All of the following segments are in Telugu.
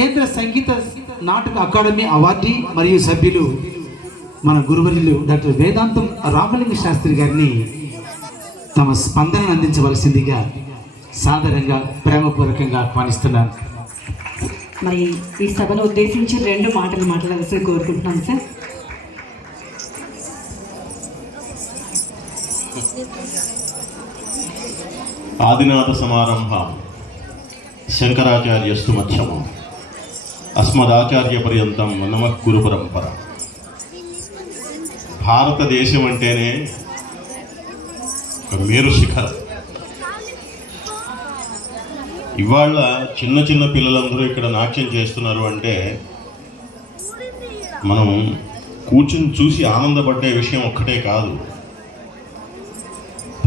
కేంద్ర సంగీత నాటక అకాడమీ అవార్డీ మరియు సభ్యులు మన గురువర్యులు డాక్టర్ వేదాంతం రామలింగ శాస్త్రి గారిని తమ స్పందనను అందించవలసిందిగా సాదరంగా ప్రేమపూర్వకంగా ఆహ్వానిస్తున్నాను. మరి ఈ సభను ఉద్దేశించి 2 మాటలు మాట్లాడాల్సి కోరుకుంటున్నాను సార్. ఆదినాథ సమారంభ శంకరాచార్యస్తు మధ్యమం అస్మదాచార్య పర్యంతం నమః గురు పరంపర. భారతదేశం అంటేనే ఒక మేరు శిఖరం. ఇవాళ చిన్న చిన్న పిల్లలందరూ ఇక్కడ నాట్యం చేస్తున్నారు అంటే మనం కూర్చుని చూసి ఆనందపడే విషయం ఒక్కటే కాదు,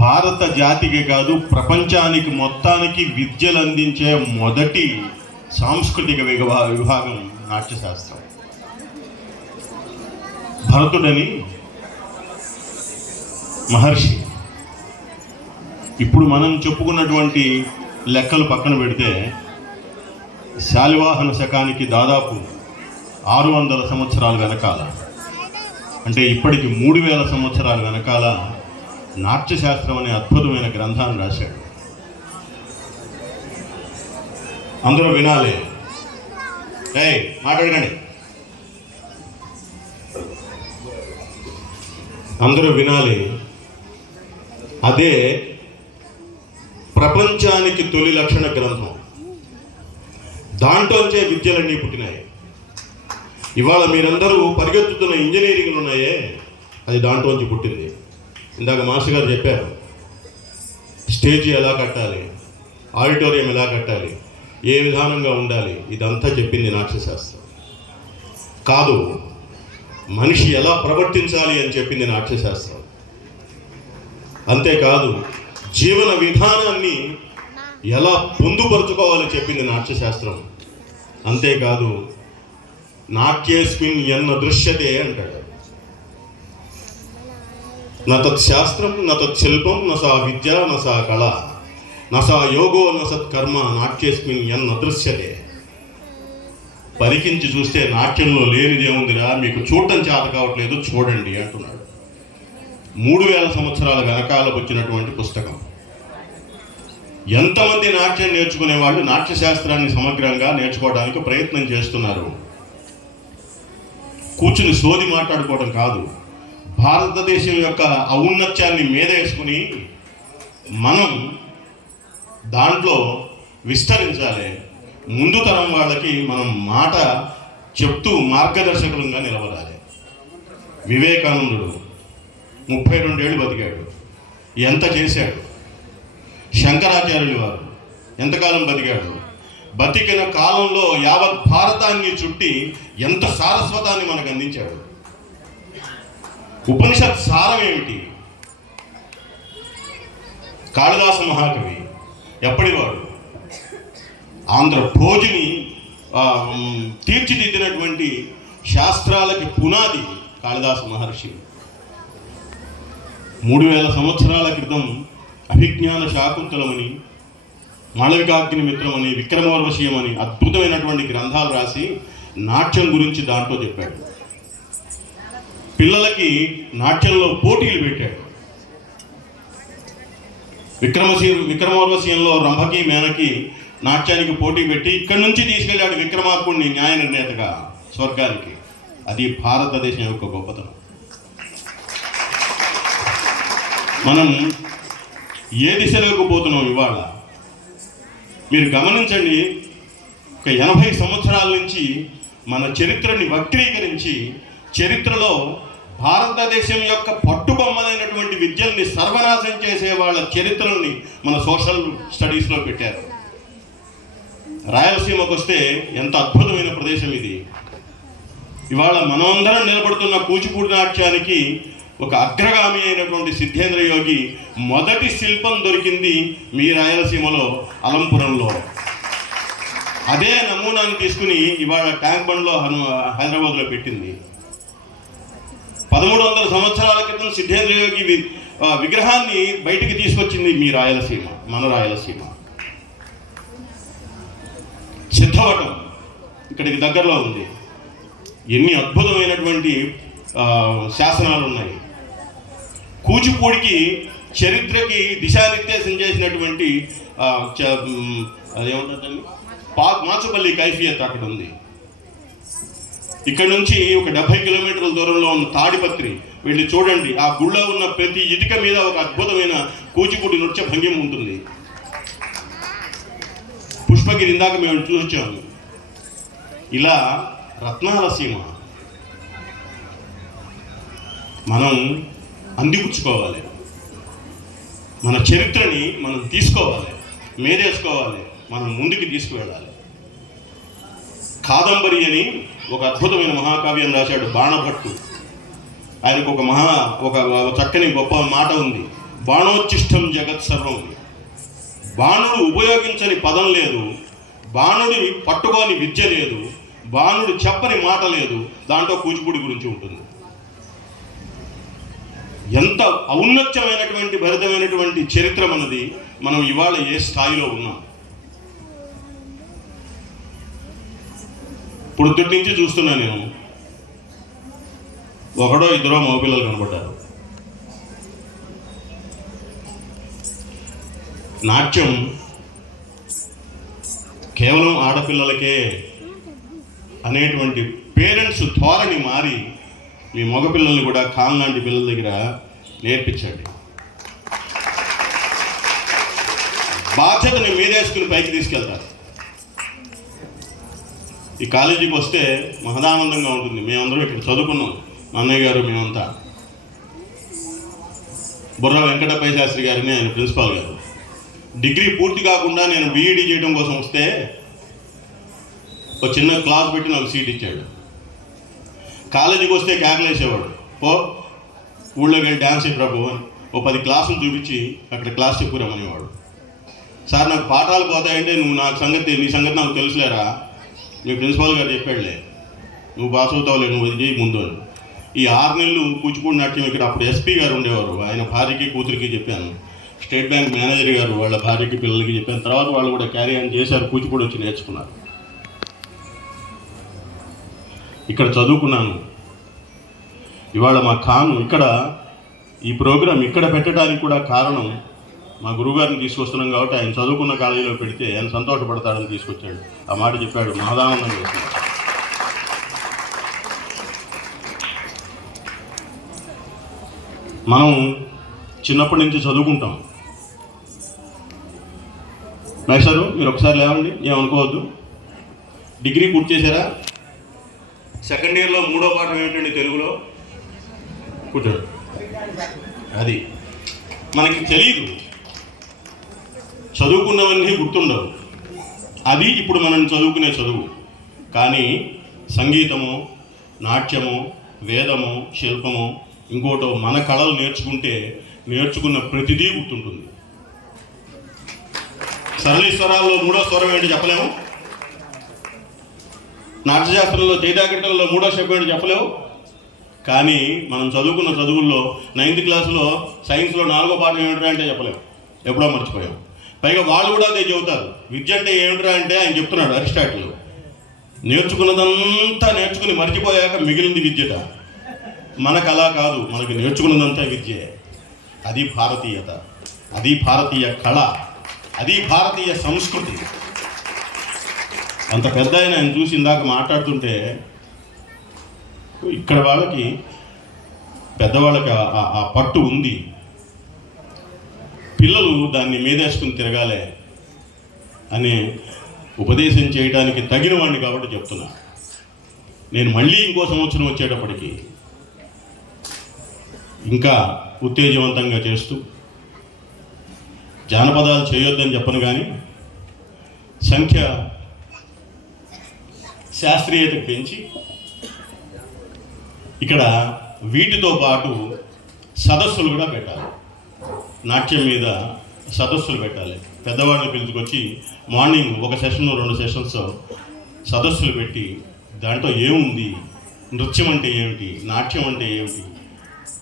భారత జాతికే కాదు ప్రపంచానికి మొత్తానికి విద్యలు అందించే మొదటి సాంస్కృతిక విభాగం నాట్యశాస్త్రం. భరతుడని మహర్షి, ఇప్పుడు మనం చెప్పుకున్నటువంటి లెక్కలు పక్కన పెడితే శాలివాహన శకానికి దాదాపు 600 సంవత్సరాల వెనకాల, అంటే ఇప్పటికి 3000 సంవత్సరాల వెనకాల నాట్యశాస్త్రం అనే అద్భుతమైన గ్రంథాన్ని రాశాడు. అందరూ వినాలి, మాట్లాడకండి, అందరూ వినాలి. అదే ప్రపంచానికి తొలి లక్షణ గ్రంథం. దాంట్లోంచే విద్యలన్నీ పుట్టినాయి. ఇవాళ మీరందరూ పరిగెత్తుతున్న ఇంజనీరింగ్లు ఉన్నాయే, అది దాంట్లోంచి పుట్టింది. ఇందాక మాస్టర్ గారు చెప్పారు, స్టేజీ ఎలా కట్టాలి, ఆడిటోరియం ఎలా కట్టాలి, ఏ విధానంగా ఉండాలి, ఇదంతా చెప్పింది నాట్యశాస్త్రం. కాదు, మనిషి ఎలా ప్రవర్తించాలి అని చెప్పింది నాట్యశాస్త్రం. అంతేకాదు, జీవన విధానాన్ని ఎలా పొందుపరుచుకోవాలని చెప్పింది నాట్యశాస్త్రం. అంతేకాదు, నాట్యేస్మిన్ ఎన్న దృశ్యతే అంటాడు. న తత్శాస్త్రం న తత్శిల్పం న సా విద్య న సా కళ న సా యోగో న సత్కర్మ నాట్యేస్మిన్ ఎన్న దృశ్యతే. పరికించి చూస్తే నాట్యంలో లేనిదేముందిరా, మీకు చూడటం చేత కావట్లేదు, చూడండి అంటున్నాడు. 3000 సంవత్సరాల వెనకాల వచ్చినటువంటి పుస్తకం. ఎంతమంది నాట్యం నేర్చుకునే వాళ్ళు నాట్యశాస్త్రాన్ని సమగ్రంగా నేర్చుకోవడానికి ప్రయత్నం చేస్తున్నారు. కూర్చుని సోది మాట్లాడుకోవడం కాదు, భారతదేశం యొక్క ఔన్నత్యాన్ని మీద వేసుకుని మనం దాంట్లో విస్తరించాలి. ముందు తరం వాళ్ళకి మనం మాట చెప్తూ మార్గదర్శకులంగా నిలబడాలి. వివేకానందుడు 32 ఏళ్ళు బతికాడు, ఎంత చేశాడు. శంకరాచార్యులు వారు ఎంతకాలం బతికాడు. బతికిన కాలంలో యావత్ భారతాన్ని చుట్టి ఎంత సారస్వతాన్ని మనకు అందించాడు. ఉపనిషత్ సారం ఏమిటి? కాళిదాస మహాకవి ఎప్పటివాడు ఆంధ్ర భోజిని తీర్చిదిద్దినటువంటి శాస్త్రాలకి పునాది కాళిదాస మహర్షి. 3000 సంవత్సరాల క్రితం అభిజ్ఞాన శాకుంతలమని, మాళవికాగ్ని మిత్రమని, విక్రమోర్వశీయం అని అద్భుతమైనటువంటి గ్రంథాలు రాసి నాట్యం గురించి దాంట్లో చెప్పాడు. పిల్లలకి నాట్యంలో పోటీలు పెట్టాడు. విక్రమోర్వశీయంలో రంభకి మేనకి నాట్యానికి పోటీ పెట్టి ఇక్కడి నుంచి తీసుకెళ్ళాడు విక్రమార్కుడిని న్యాయ నిర్ణేతగా స్వర్గానికి. అది భారతదేశం యొక్క గొప్పతనం. మనం ఏ దిశలోకి పోతున్నాం ఇవాళ మీరు గమనించండి. ఒక 80 సంవత్సరాల నుంచి మన చరిత్రని వక్రీకరించి చరిత్రలో భారతదేశం యొక్క పట్టుబొమ్మలైనటువంటి విద్యల్ని సర్వనాశం చేసే వాళ్ళ చరిత్రల్ని మన సోషల్ స్టడీస్లో పెట్టారు. రాయలసీమకు వస్తే ఎంత అద్భుతమైన ప్రదేశం ఇది. ఇవాళ మనమందరం నిలబడుతున్న కూచిపూడి నాట్యానికి ఒక అగ్రగామి అయినటువంటి సిద్ధేంద్ర యోగి మొదటి శిల్పం దొరికింది మీ రాయలసీమలో అలంపురంలో. అదే నమూనాన్ని తీసుకుని ఇవాళ ట్యాంక్ బండ్లో హైదరాబాద్లో పెట్టింది. 1300 సంవత్సరాల క్రితం సిద్ధేంద్ర యోగి విగ్రహాన్ని బయటికి తీసుకొచ్చింది మీ రాయలసీమ, మన రాయలసీమ. సిద్ధవటం ఇక్కడికి దగ్గరలో ఉంది. ఎన్ని అద్భుతమైనటువంటి శాసనాలు ఉన్నాయి. కూచిపూడికి చరిత్రకి దిశానిర్దేశం చేసినటువంటి అదేమంటుందండి మాచుపల్లి కైఫియత్ అక్కడ ఉంది. ఇక్కడ నుంచి ఒక 70 కిలోమీటర్ల దూరంలో ఉన్న తాడిపత్రి వెళ్ళి చూడండి. ఆ గుళ్ళో ఉన్న ప్రతి ఇటుక మీద ఒక అద్భుతమైన కూచిపూడి నృత్య భంగిమ ఉంటుంది. పుష్పగిరి ఇందాక మేము చూసొచ్చాము. ఇలా రత్నాల సీమ మనం అందిపుచ్చుకోవాలి. మన చరిత్రని మనం తీసుకోవాలి, మేరేసుకోవాలి, మనం ముందుకు తీసుకువెళ్ళాలి. కాదంబరి అని ఒక అద్భుతమైన మహాకావ్యం రాశాడు బాణభట్టు. ఆయనకు ఒక చక్కని గొప్ప మాట ఉంది. బాణోచ్చిష్టం జగత్ సర్వం. బాణుడు ఉపయోగించని పదం లేదు, బాణుడి పట్టుకోని విద్య లేదు, బాణుడు చెప్పని మాట లేదు. దాంట్లో కూచిపూడి గురించి ఉంటుంది. ఎంత ఔన్నత్యమైనటువంటి భరితమైనటువంటి చరిత్ర మనది. మనం ఇవాళ ఏ స్థాయిలో ఉన్నాం. పొద్దుటి నుంచి చూస్తున్నా నేను, ఒకడో ఇద్దరో మగపిల్లలు కనబడ్డారు. నాట్యం కేవలం ఆడపిల్లలకే అనేటువంటి పేరెంట్స్ ధోరణి మారి మీ మగపిల్లల్ని కూడా ఖాన్ లాంటి పిల్లల దగ్గర నేర్పించండి. బాధ్యతని మీరేసుకుని పైకి తీసుకెళ్తారు. ఈ కాలేజీకి వస్తే మహదానందంగా ఉంటుంది. మేమందరం ఇక్కడ చదువుకున్నాం, మా అన్నయ్య గారు మేమంతా. బుర్ర వెంకటపయ్య శాస్త్రి గారిని ఆయన ప్రిన్సిపాల్ గారు. డిగ్రీ పూర్తి కాకుండా నేను బీఈడీ చేయడం కోసం వస్తే ఒక చిన్న క్లాస్ పెట్టి నాకు సీట్ ఇచ్చాడు. కాలేజీకి వస్తే కేకలేసేవాడు, పో ఊళ్ళోకి వెళ్ళి డ్యాన్స్ ప్రభు అని ఓ 10 క్లాసులు చూపించి అక్కడ క్లాస్ చెప్పురమ్మనేవాడు. సార్ నాకు పాఠాలు పోతాయంటే నీ సంగతి నాకు తెలుసులేరా, మీ ప్రిన్సిపాల్ గారు చెప్పాడులే, నువ్వు పాస్ అవుతావులే, నువ్వు అది చేయి ముందు అని. ఈ 6 నెలలు కూచిపూడి నాట్యం ఇక్కడ అప్పుడు ఎస్పీ గారు ఉండేవారు. ఆయన భార్యకి కూతురికి చెప్పాను. స్టేట్ బ్యాంక్ మేనేజర్ గారు వాళ్ళ భార్యకి పిల్లలకి చెప్పాను. తర్వాత వాళ్ళు కూడా క్యారీ ఆన్ చేశారు, కూచిపూడి వచ్చి నేర్చుకున్నారు. ఇక్కడ చదువుకున్నాను. ఇవాళ మా ఖాను ఇక్కడ ఈ ప్రోగ్రాం ఇక్కడ పెట్టడానికి కూడా కారణం మా గురువుగారిని తీసుకొస్తున్నాం కాబట్టి ఆయన చదువుకున్న కాలేజీలో పెడితే ఆయన సంతోషపడతాడని తీసుకొచ్చాడు. ఆ మాట చెప్పాడు, మహదానందం చేస్తున్నాడు. మనం చిన్నప్పటి నుంచి చదువుకుంటాం. మేస్టారు మీరు ఒకసారి లేవండి, ఏమనుకోవద్దు. డిగ్రీ పూర్తి చేశారా? సెకండ్ ఇయర్లో 3వ పాఠం ఏంటండి తెలుగులో? కూర్చోడు. అది మనకి తెలియదు, చదువుకున్నవన్నీ గుర్తుండవు. అది ఇప్పుడు మనం చదువుకునే చదువు. కానీ సంగీతము, నాట్యము, వేదము, శిల్పము, ఇంకోటో మన కళలు నేర్చుకుంటే నేర్చుకున్న ప్రతిదీ గుర్తుంటుంది. సరళి స్వరాల్లో 3వ స్వరం ఏంటి చెప్పలేము. నాట్యశాస్త్రంలో జైదాకిటంలో 3వ శబ్దం ఏంటి చెప్పలేవు. కానీ మనం చదువుకున్న చదువుల్లో 9th క్లాసులో సైన్స్లో 4వ పాఠం ఏమిట్రా అంటే చెప్పలేము, ఎప్పుడో మర్చిపోయాం. పైగా వాళ్ళు కూడా అదే చెబుతారు. విద్య అంటే ఏమిట్రా అంటే ఆయన చెప్తున్నాడు అరిస్టాటిల్, నేర్చుకున్నదంతా నేర్చుకుని మర్చిపోయాక మిగిలింది విద్యట. మనకు అలా కాదు, మనకు నేర్చుకున్నదంతా విద్యే. అది భారతీయత, అది భారతీయ కళ, అది భారతీయ సంస్కృతి. అంత పెద్ద ఆయన చూసి ఇందాక మాట్లాడుతుంటే ఇక్కడ వాళ్ళకి పెద్దవాళ్ళకి ఆ పట్టు ఉంది. పిల్లలు దాన్ని మీదేసుకుని తిరగాలి అనే ఉపదేశం చేయడానికి తగిన వాడిని కాబట్టి చెప్తున్నా. నేను మళ్ళీ ఇంకో సంవత్సరం వచ్చేటప్పటికి ఇంకా ఉత్తేజవంతంగా చేస్తూ, జానపదాలు చేయొద్దని చెప్పను కానీ సంఖ్య శాస్త్రీయతకు పెంచి ఇక్కడ వీటితో పాటు సదస్సులు కూడా పెట్టాలి. నాట్యం మీద సదస్సులు పెట్టాలి. పెద్దవాళ్ళని పిలుచుకొచ్చి మార్నింగ్ 1 సెషన్ 2 సెషన్స్ సదస్సులు పెట్టి దాంట్లో ఏముంది, నృత్యం అంటే ఏమిటి, నాట్యం అంటే ఏమిటి.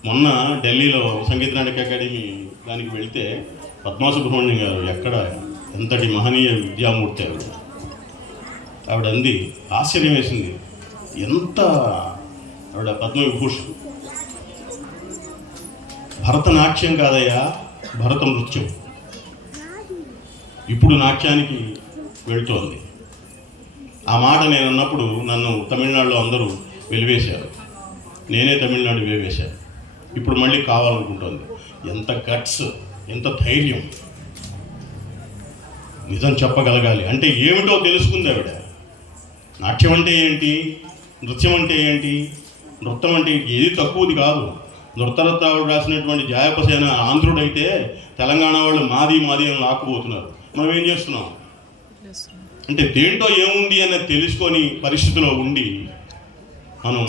మొన్న ఢిల్లీలో సంగీత నాటక అకాడమీ దానికి వెళితే పద్మా సుబ్రహ్మణ్యం గారు ఎంతటి మహనీయ విద్యామూర్తి ఆవిడ అంది, ఆశ్చర్యం వేసింది, ఎంత ఆవిడ పద్మవిభూషణ్. భరతనాట్యం కాదయ్యా, భరత నృత్యం ఇప్పుడు నాట్యానికి వెళుతోంది. ఆ మాట నేను అన్నప్పుడు నన్ను తమిళనాడులో అందరూ వెలివేశారు, నేనే తమిళనాడు వెలివేశాను. ఇప్పుడు మళ్ళీ కావాలనుకుంటోంది. ఎంత గట్స్, ఎంత ధైర్యం! నిజం చెప్పగలగాలి అంటే ఏమిటో తెలుసుకుంది ఆవిడ. నాట్యం అంటే ఏంటి, నృత్యం అంటే ఏంటి, నృత్యం అంటే ఏది తక్కువది కాదు. నృత్తరత్నాడు రాసినటువంటి జాయపసేన ఆంధ్రుడైతే తెలంగాణ వాళ్ళు మాది మాది అని లాక్కుపోతున్నారు. మనం ఏం చేస్తున్నాం అంటే దేంట్లో ఏముంది అనేది తెలుసుకొని పరిస్థితిలో ఉండి మనం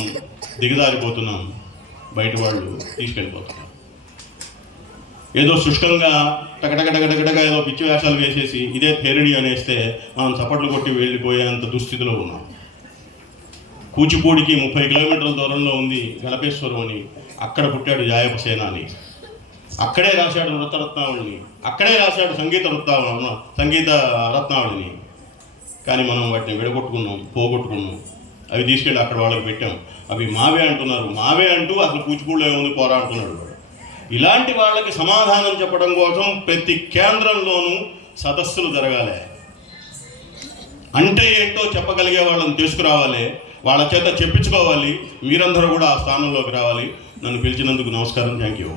దిగజారిపోతున్నాం, బయట వాళ్ళు తీసుకెళ్ళిపోతున్నారు. ఏదో శుష్కంగా టకటకటకటకటగా ఏదో పిచ్చి వేషాలు వేసేసి ఇదే థెరడీ అనేస్తే మనం చప్పట్లు కొట్టి వెళ్ళిపోయేంత దుస్థితిలో ఉన్నాం. కూచిపూడికి 30 కిలోమీటర్ల దూరంలో ఉంది గణపేశ్వరం అని, అక్కడ పుట్టాడు జాయపసేన అని, అక్కడే రాశాడు నృత్తరత్నావళిని, అక్కడే రాశాడు సంగీత రత్నావళిని. కానీ మనం వాటిని విడగొట్టుకున్నాం, పోగొట్టుకున్నాం. అవి తీసుకెళ్ళి అక్కడ వాళ్ళకి పెట్టాం. అవి మావే అంటున్నారు, మావే అంటూ అసలు కూచిపూడిలో ఏముంది పోరా అంటున్నాడు. ఇలాంటి వాళ్ళకి సమాధానం చెప్పడం కోసం ప్రతి కేంద్రంలోనూ సదస్సులు జరగాలి. అంటే ఏంటో చెప్పగలిగే వాళ్ళని తీసుకురావాలి, వాళ్ళ చేత చెప్పించుకోవాలి. మీరందరూ కూడా ఆ స్థానంలోకి రావాలి. నన్ను పిలిచినందుకు నమస్కారం. Thank you.